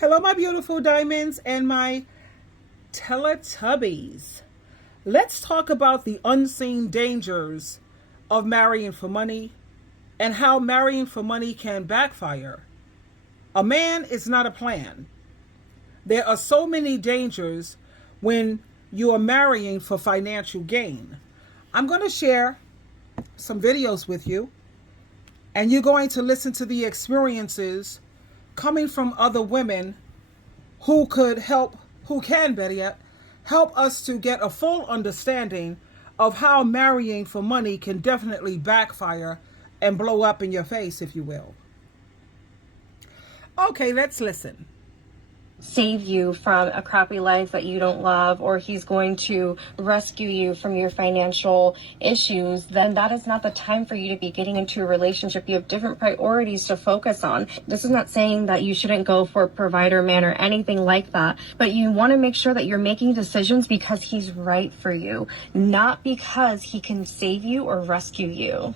Hello, my beautiful diamonds and my Teletubbies. Let's talk about the unseen dangers of marrying for money and how marrying for money can backfire. A man is not a plan. There are so many dangers when you are marrying for financial gain. I'm going to share some videos with you, and you're going to listen to the experiences coming from other women who can better yet, help us to get a full understanding of how marrying for money can definitely backfire and blow up in your face, if you will. Okay, let's listen. Save you from a crappy life that you don't love, or he's going to rescue you from your financial issues, then that is not the time for you to be getting into a relationship. You have different priorities to focus on. This is not saying that you shouldn't go for a provider man or anything like that, but you want to make sure that you're making decisions because he's right for you, not because he can save you or rescue you.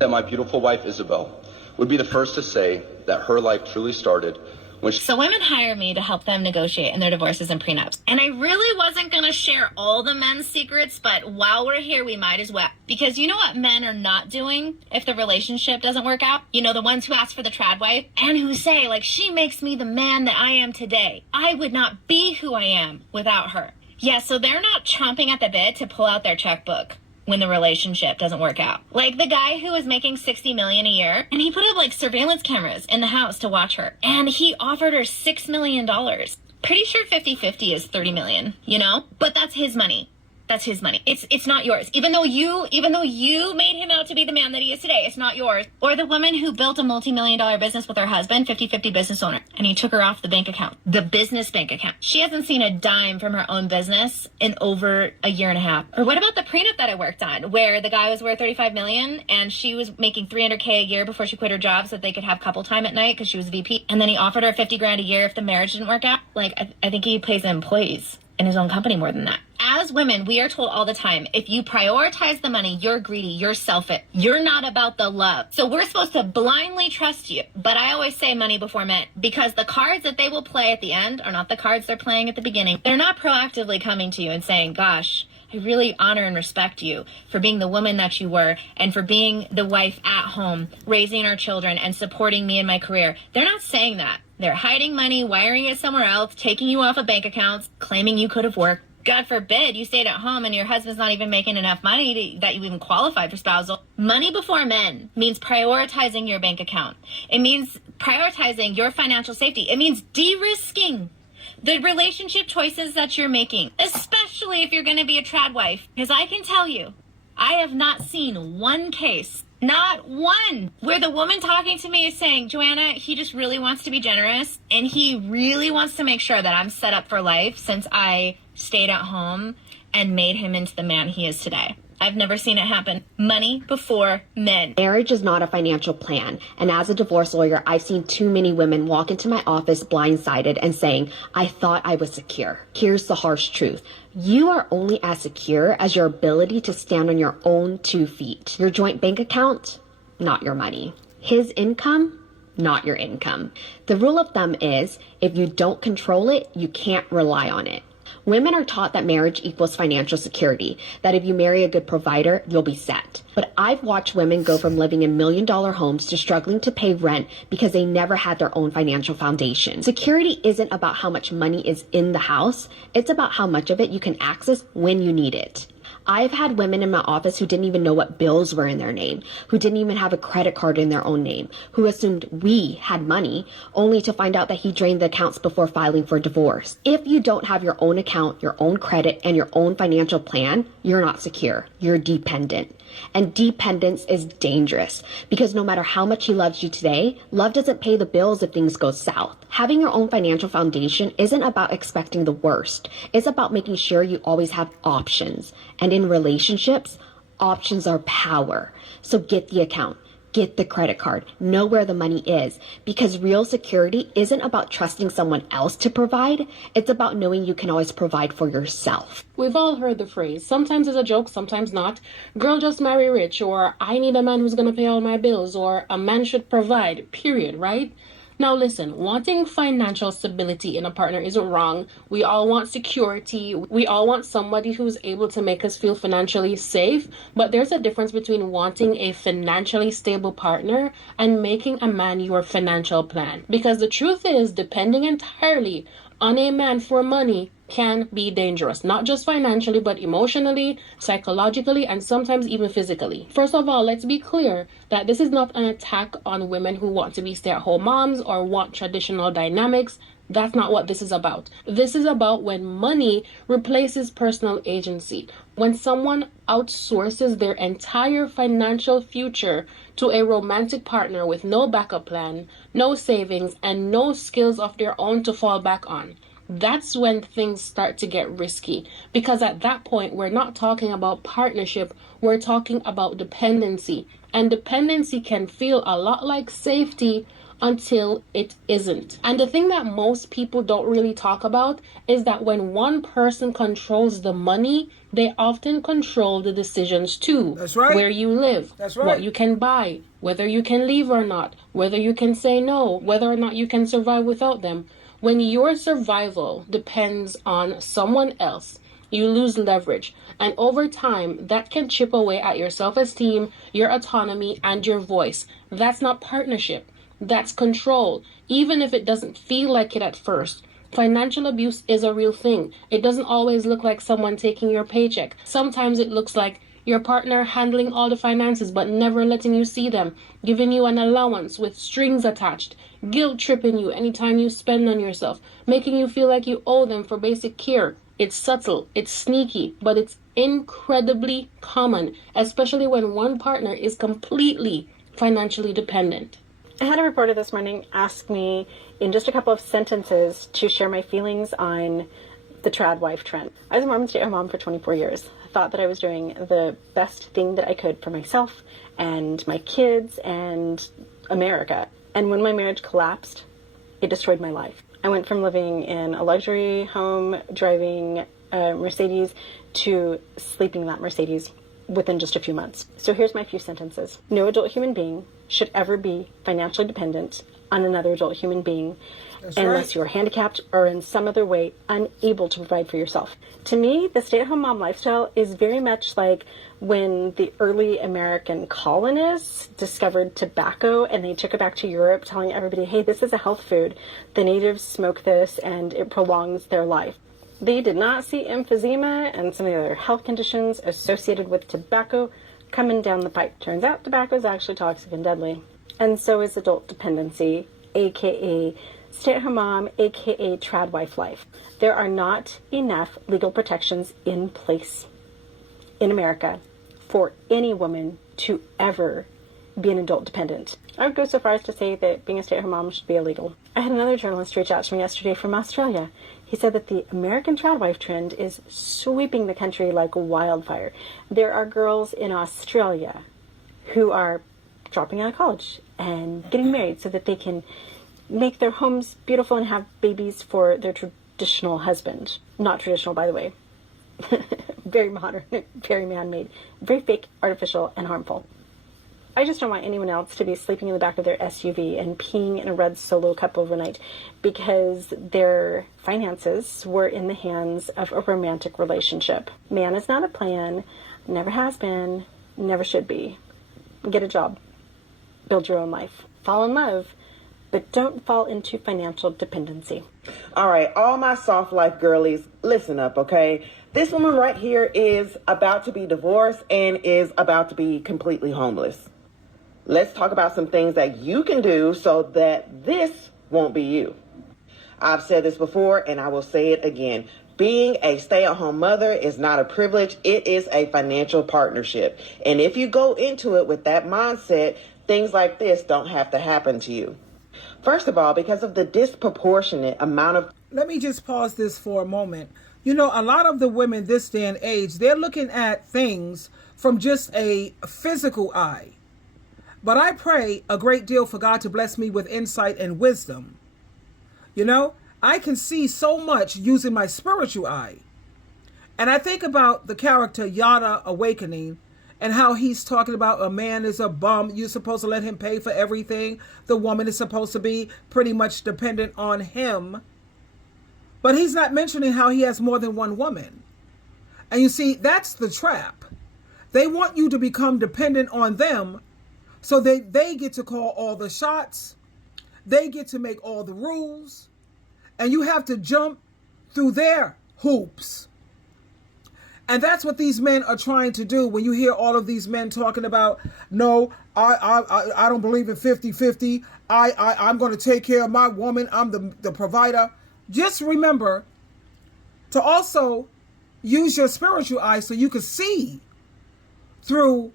That my beautiful wife Isabel would be the first to say that her life truly started. So women hire me to help them negotiate in their divorces and prenups. And I really wasn't going to share all the men's secrets, but while we're here, we might as well. Because you know what men are not doing if the relationship doesn't work out? You know, the ones who ask for the trad wife and who say, like, she makes me the man that I am today. I would not be who I am without her. Yeah, so they're not chomping at the bit to pull out their checkbook when the relationship doesn't work out. Like the guy who was making $60 million a year, and he put up like surveillance cameras in the house to watch her, and he offered her $6 million. Pretty sure 50-50 is $30 million, you know? But that's his money. That's his money. It's not yours. Even though you made him out to be the man that he is today, it's not yours. Or the woman who built a multi-million-dollar business with her husband, 50-50 business owner, and he took her off the bank account, the business bank account. She hasn't seen a dime from her own business in over a year and a half. Or what about the prenup that I worked on, where the guy was worth $35 million and she was making $300K a year before she quit her job so that they could have couple time at night because she was VP, and then he offered her $50 grand a year if the marriage didn't work out? Like, I think he pays the employees in his own company more than that. As women, we are told all the time, if you prioritize the money, you're greedy, you're selfish, you're not about the love. So we're supposed to blindly trust you. But I always say money before men, because the cards that they will play at the end are not the cards they're playing at the beginning. They're not proactively coming to you and saying, gosh, I really honor and respect you for being the woman that you were and for being the wife at home, raising our children and supporting me in my career. They're not saying that. They're hiding money, wiring it somewhere else, taking you off of bank accounts, claiming you could have worked. God forbid you stayed at home and your husband's not even making enough money that you even qualify for spousal. Money before men means prioritizing your bank account. It means prioritizing your financial safety. It means de-risking the relationship choices that you're making, especially if you're going to be a trad wife. Because I can tell you, I have not seen one case, not one, where the woman talking to me is saying, Joanna, he just really wants to be generous and he really wants to make sure that I'm set up for life since I stayed at home and made him into the man he is today. I've never seen it happen. Money before men. Marriage is not a financial plan. And as a divorce lawyer, I've seen too many women walk into my office blindsided and saying, I thought I was secure. Here's the harsh truth. You are only as secure as your ability to stand on your own 2 feet. Your joint bank account, not your money. His income, not your income. The rule of thumb is, if you don't control it, you can't rely on it. Women are taught that marriage equals financial security, that if you marry a good provider, you'll be set. But I've watched women go from living in million-dollar homes to struggling to pay rent because they never had their own financial foundation. Security isn't about how much money is in the house. It's about how much of it you can access when you need it. I've had women in my office who didn't even know what bills were in their name, who didn't even have a credit card in their own name, who assumed we had money, only to find out that he drained the accounts before filing for divorce. If you don't have your own account, your own credit, and your own financial plan, you're not secure. You're dependent. And dependence is dangerous because no matter how much he loves you today, love doesn't pay the bills if things go south. Having your own financial foundation isn't about expecting the worst. It's about making sure you always have options. And in relationships, options are power. So get the account. Get the credit card, know where the money is, because real security isn't about trusting someone else to provide. It's about knowing you can always provide for yourself. We've all heard the phrase, sometimes it's a joke, sometimes not. Girl, just marry rich, or I need a man who's going to pay all my bills, or a man should provide, period, right? Now listen, wanting financial stability in a partner isn't wrong. We all want security. We all want somebody who's able to make us feel financially safe. But there's a difference between wanting a financially stable partner and making a man your financial plan. Because the truth is, depending entirely on a man for money can be dangerous, not just financially, but emotionally, psychologically, and sometimes even physically. First of all, let's be clear that this is not an attack on women who want to be stay-at-home moms or want traditional dynamics. That's not what this is about. This is about when money replaces personal agency. When someone outsources their entire financial future to a romantic partner with no backup plan, no savings, and no skills of their own to fall back on. That's when things start to get risky, because at that point we're not talking about partnership, we're talking about dependency, and dependency can feel a lot like safety until it isn't. And the thing that most people don't really talk about is that when one person controls the money, they often control the decisions too. That's right. Where you live, that's right, what you can buy, whether you can leave or not, whether you can say no, whether or not you can survive without them. When your survival depends on someone else, you lose leverage. And over time, that can chip away at your self-esteem, your autonomy, and your voice. That's not partnership. That's control, even if it doesn't feel like it at first. Financial abuse is a real thing. It doesn't always look like someone taking your paycheck. Sometimes it looks like your partner handling all the finances but never letting you see them, giving you an allowance with strings attached, guilt tripping you anytime you spend on yourself, making you feel like you owe them for basic care. It's subtle, it's sneaky, but it's incredibly common, especially when one partner is completely financially dependent. I had a reporter this morning ask me in just a couple of sentences to share my feelings on the trad wife trend. I was a mom and stay-at-home mom for 24 years. I thought that I was doing the best thing that I could for myself and my kids and America. And when my marriage collapsed, it destroyed my life. I went from living in a luxury home, driving a Mercedes, to sleeping in that Mercedes within just a few months. So here's my few sentences. No adult human being should ever be financially dependent on another adult human being. That's unless you are handicapped or in some other way unable to provide for yourself. To me, the stay-at-home mom lifestyle is very much like when the early American colonists discovered tobacco and they took it back to Europe telling everybody, hey, this is a health food. The natives smoke this and it prolongs their life. They did not see emphysema and some of the other health conditions associated with tobacco coming down the pipe. Turns out tobacco is actually toxic and deadly. And so is adult dependency, aka stay-at-home mom, aka trad wife life. There are not enough legal protections in place in America for any woman to ever be an adult dependent. I would go so far as to say that being a stay-at-home mom should be illegal. I had another journalist reach out to me yesterday from Australia. He said that the American trad wife trend is sweeping the country like wildfire. There are girls in Australia who are dropping out of college and getting married so that they can make their homes beautiful and have babies for their traditional husband. Not traditional, by the way. Very modern, very man-made, very fake, artificial, and harmful. I just don't want anyone else to be sleeping in the back of their SUV and peeing in a red Solo cup overnight because their finances were in the hands of a romantic relationship. Man is not a plan, never has been, never should be. Get a job. Build your own life. Fall in love, but don't fall into financial dependency. All right, all my soft life girlies, listen up, okay? This woman right here is about to be divorced and is about to be completely homeless. Let's talk about some things that you can do so that this won't be you. I've said this before and I will say it again. Being a stay-at-home mother is not a privilege. It is a financial partnership. And if you go into it with that mindset, things like this don't have to happen to you. First of all, because of the disproportionate amount of... Let me just pause this for a moment. You know, a lot of the women this day and age, they're looking at things from just a physical eye. But I pray a great deal for God to bless me with insight and wisdom. You know, I can see so much using my spiritual eye. And I think about the character Yada Awakening and how he's talking about a man is a bum. You're supposed to let him pay for everything. The woman is supposed to be pretty much dependent on him. But he's not mentioning how he has more than one woman. And you see, that's the trap. They want you to become dependent on them so that they get to call all the shots. They get to make all the rules. And you have to jump through their hoops. And that's what these men are trying to do. When you hear all of these men talking about, no, I don't believe in 50-50. I'm going to take care of my woman. I'm the provider. Just remember to also use your spiritual eyes so you can see through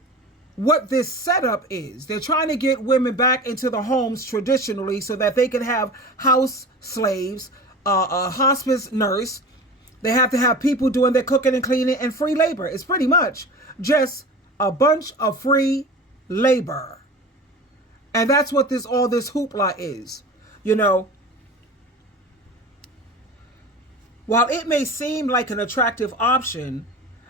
what this setup is. They're trying to get women back into the homes traditionally so that they can have house slaves, a hospice nurse. They have to have people doing their cooking and cleaning and free labor. It's pretty much just a bunch of free labor. And that's what all this hoopla is. You know, while it may seem like an attractive option,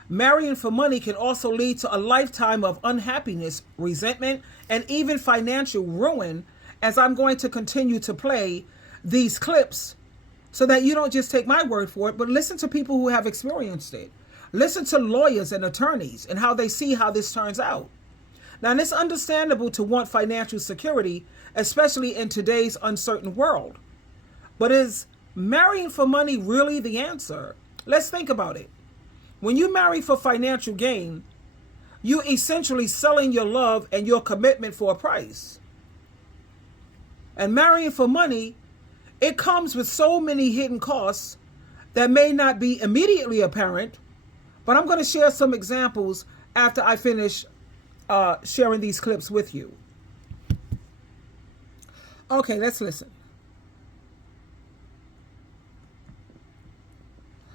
marrying for money can also lead to a lifetime of unhappiness, resentment, and even financial ruin, as I'm going to continue to play these clips so that you don't just take my word for it, but listen to people who have experienced it. Listen to lawyers and attorneys and how they see how this turns out. Now, it's understandable to want financial security, especially in today's uncertain world. But is marrying for money really the answer? Let's think about it. When you marry for financial gain, you essentially selling your love and your commitment for a price. And marrying for money, it comes with so many hidden costs that may not be immediately apparent, but I'm going to share some examples after I finish sharing these clips with you. Okay, let's listen.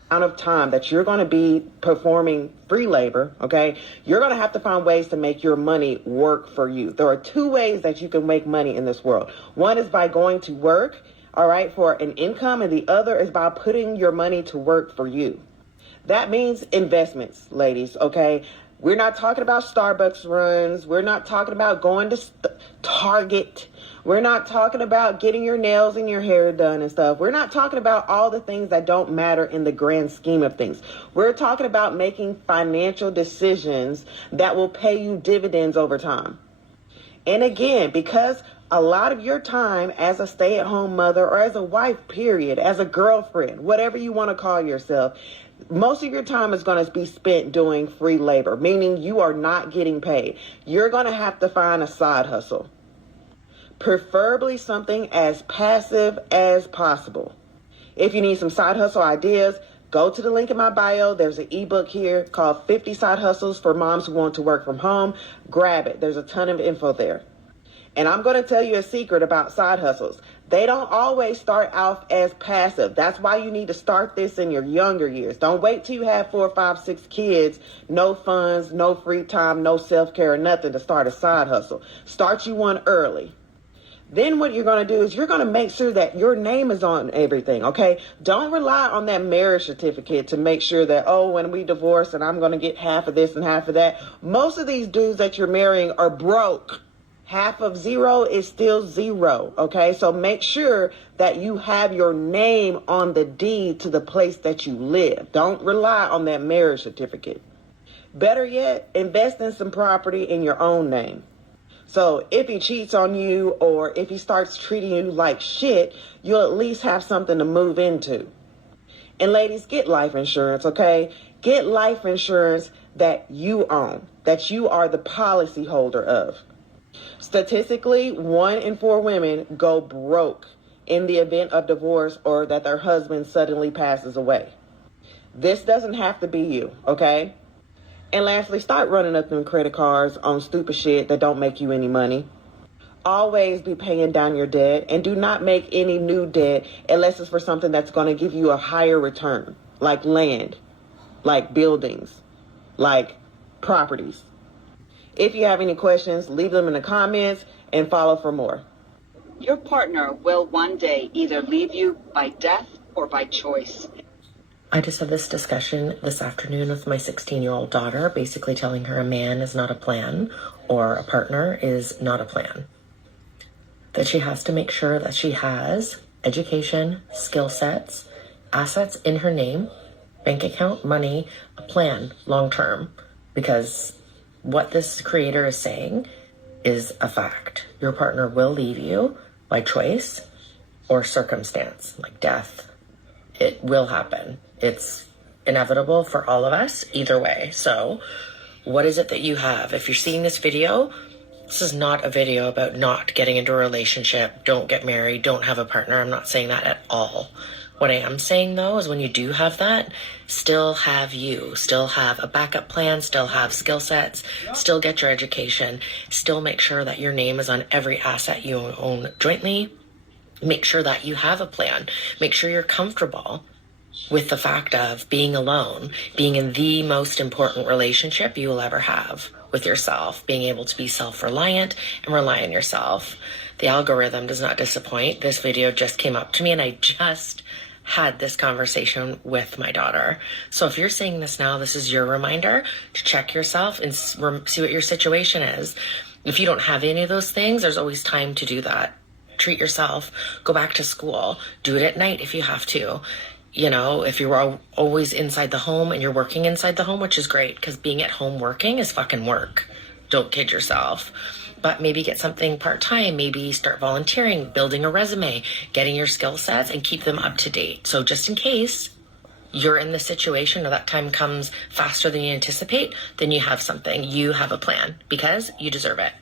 Amount of time that you're going to be performing free labor, okay, you're going to have to find ways to make your money work for you. There are two ways that you can make money in this world. One is by going to work, all right, for an income, and the other is by putting your money to work for you. That means investments, ladies, okay? We're not talking about Starbucks runs. We're not talking about going to Target. We're not talking about getting your nails and your hair done and stuff. We're not talking about all the things that don't matter in the grand scheme of things. We're talking about making financial decisions that will pay you dividends over time. And again, because a lot of your time as a stay-at-home mother or as a wife, period, as a girlfriend, whatever you want to call yourself, most of your time is going to be spent doing free labor, meaning you are not getting paid. You're going to have to find a side hustle, preferably something as passive as possible. If you need some side hustle ideas, go to the link in my bio. There's an ebook here called 50 Side Hustles for Moms Who Want to Work From Home. Grab it. There's a ton of info there. And I'm going to tell you a secret about side hustles. They don't always start off as passive. That's why you need to start this in your younger years. Don't wait till you have 4, 5, 6 kids, no funds, no free time, no self-care, or nothing to start a side hustle. Start you one early. Then what you're going to do is you're going to make sure that your name is on everything, okay? Don't rely on that marriage certificate to make sure that, oh, when we divorce and I'm going to get half of this and half of that. Most of these dudes that you're marrying are broke. Half of zero is still zero, okay? So make sure that you have your name on the deed to the place that you live. Don't rely on that marriage certificate. Better yet, invest in some property in your own name. So if he cheats on you or if he starts treating you like shit, you'll at least have something to move into. And ladies, get life insurance, okay? Get life insurance that you own, that you are the policy holder of. Statistically, 1 in 4 women go broke in the event of divorce or that their husband suddenly passes away. This doesn't have to be you, okay? And lastly, start running up them credit cards on stupid shit that don't make you any money. Always be paying down your debt and do not make any new debt unless it's for something that's going to give you a higher return, like land, like buildings, like properties. If you have any questions, leave them in the comments and follow for more. Your partner will one day either leave you by death or by choice. I just had this discussion this afternoon with my 16-year-old daughter, basically telling her a man is not a plan or a partner is not a plan. That she has to make sure that she has education, skill sets, assets in her name, bank account, money, a plan long-term. Because what this creator is saying is a fact. Your partner will leave you by choice or circumstance, like death. It will happen. It's inevitable for all of us either way. So what is it that you have? If you're seeing this video, this is not a video about not getting into a relationship, don't get married, don't have a partner. I'm not saying that at all. What I am saying, though, is when you do have that, still have you, still have a backup plan, still have skill sets, still get your education, still make sure that your name is on every asset you own jointly. Make sure that you have a plan. Make sure you're comfortable with the fact of being alone, being in the most important relationship you will ever have with yourself, being able to be self-reliant and rely on yourself. The algorithm does not disappoint. This video just came up to me and I just had this conversation with my daughter. So if you're seeing this now, this is your reminder to check yourself and see what your situation is. If you don't have any of those things, there's always time to do that. Treat yourself, go back to school, do it at night if you have to. You know, if you're always inside the home and you're working inside the home, which is great because being at home working is fucking work. Don't kid yourself. But maybe get something part-time, maybe start volunteering, building a resume, getting your skill sets and keep them up to date. So just in case you're in the situation or that time comes faster than you anticipate, then you have something, you have a plan because you deserve it.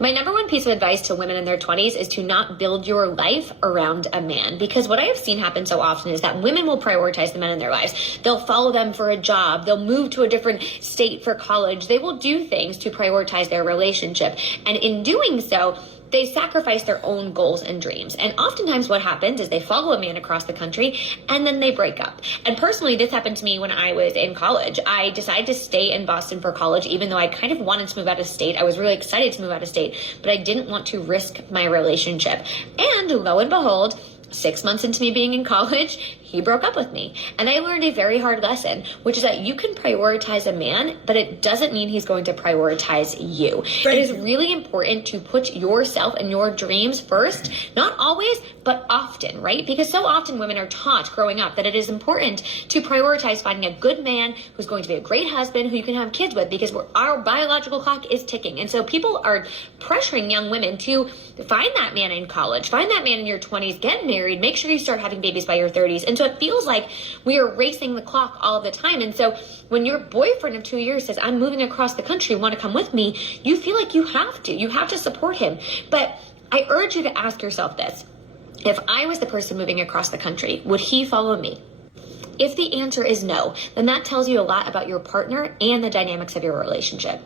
My number one piece of advice to women in their 20s is to not build your life around a man, because what I have seen happen so often is that women will prioritize the men in their lives. They'll follow them for a job. They'll move to a different state for college. They will do things to prioritize their relationship. And in doing so, they sacrifice their own goals and dreams. And oftentimes what happens is they follow a man across the country and then they break up. And personally, this happened to me when I was in college. I decided to stay in Boston for college, even though I kind of wanted to move out of state. I was really excited to move out of state, but I didn't want to risk my relationship. And lo and behold, 6 months into me being in college, he broke up with me. And I learned a very hard lesson, which is that you can prioritize a man, but it doesn't mean he's going to prioritize you. It is really important to put yourself and your dreams first, not always, but often, right? Because so often women are taught growing up that it is important to prioritize finding a good man who's going to be a great husband who you can have kids with, because our biological clock is ticking. And so people are pressuring young women to find that man in college, find that man in your 20s, get married, make sure you start having babies by your 30s. And so it feels like we are racing the clock all the time. And so when your boyfriend of 2 years says, I'm moving across the country, want to come with me, you feel like you have to support him. But I urge you to ask yourself this. If I was the person moving across the country, would he follow me? If the answer is no, then that tells you a lot about your partner and the dynamics of your relationship.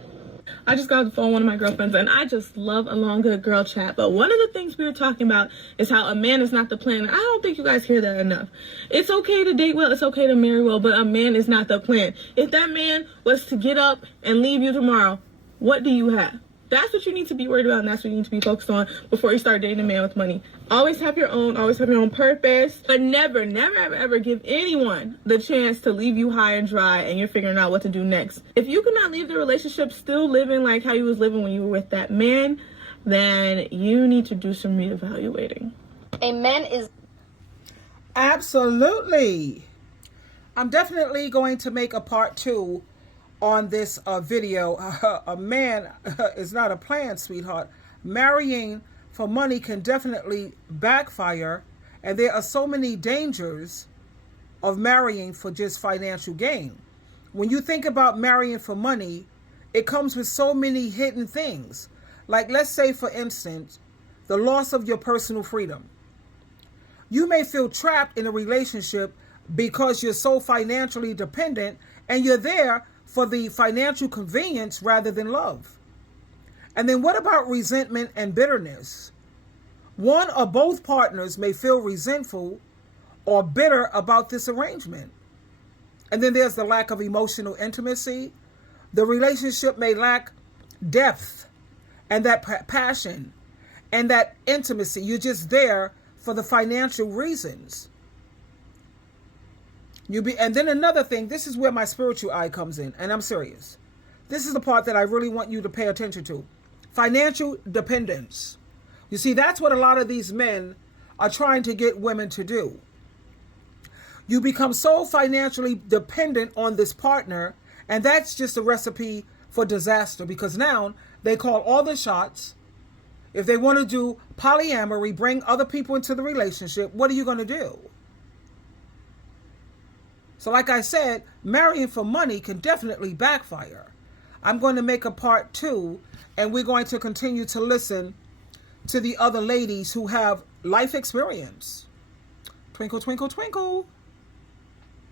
I just got off the phone with one of my girlfriends, and I just love a long, good girl chat. But one of the things we were talking about is how a man is not the plan. I don't think you guys hear that enough. It's okay to date well, it's okay to marry well, but a man is not the plan. If that man was to get up and leave you tomorrow, what do you have? That's what you need to be worried about, and that's what you need to be focused on before you start dating a man with money. Always have your own purpose, but never, ever give anyone the chance to leave you high and dry and you're figuring out what to do next. If you cannot leave the relationship still living like how you was living when you were with that man, then you need to do some reevaluating. A man is... Absolutely. I'm definitely going to make a part 2 on this video. A man is not a plan, sweetheart. Marrying for money can definitely backfire, and there are so many dangers of marrying for just financial gain. When you think about marrying for money, it comes with so many hidden things. Like, let's say, for instance, the loss of your personal freedom. You may feel trapped in a relationship because you're so financially dependent and you're there for the financial convenience rather than love. And then what about resentment and bitterness? One or both partners may feel resentful or bitter about this arrangement. And then there's the lack of emotional intimacy. The relationship may lack depth and that passion and that intimacy. You're just there for the financial reasons. And then another thing, this is where my spiritual eye comes in, and I'm serious. This is the part that I really want you to pay attention to. Financial dependence. You see, that's what a lot of these men are trying to get women to do. You become so financially dependent on this partner, and that's just a recipe for disaster, because now they call all the shots. If they want to do polyamory, bring other people into the relationship, what are you going to do? So like I said, marrying for money can definitely backfire. I'm going to make a part 2, and we're going to continue to listen to the other ladies who have life experience. Twinkle, twinkle, twinkle.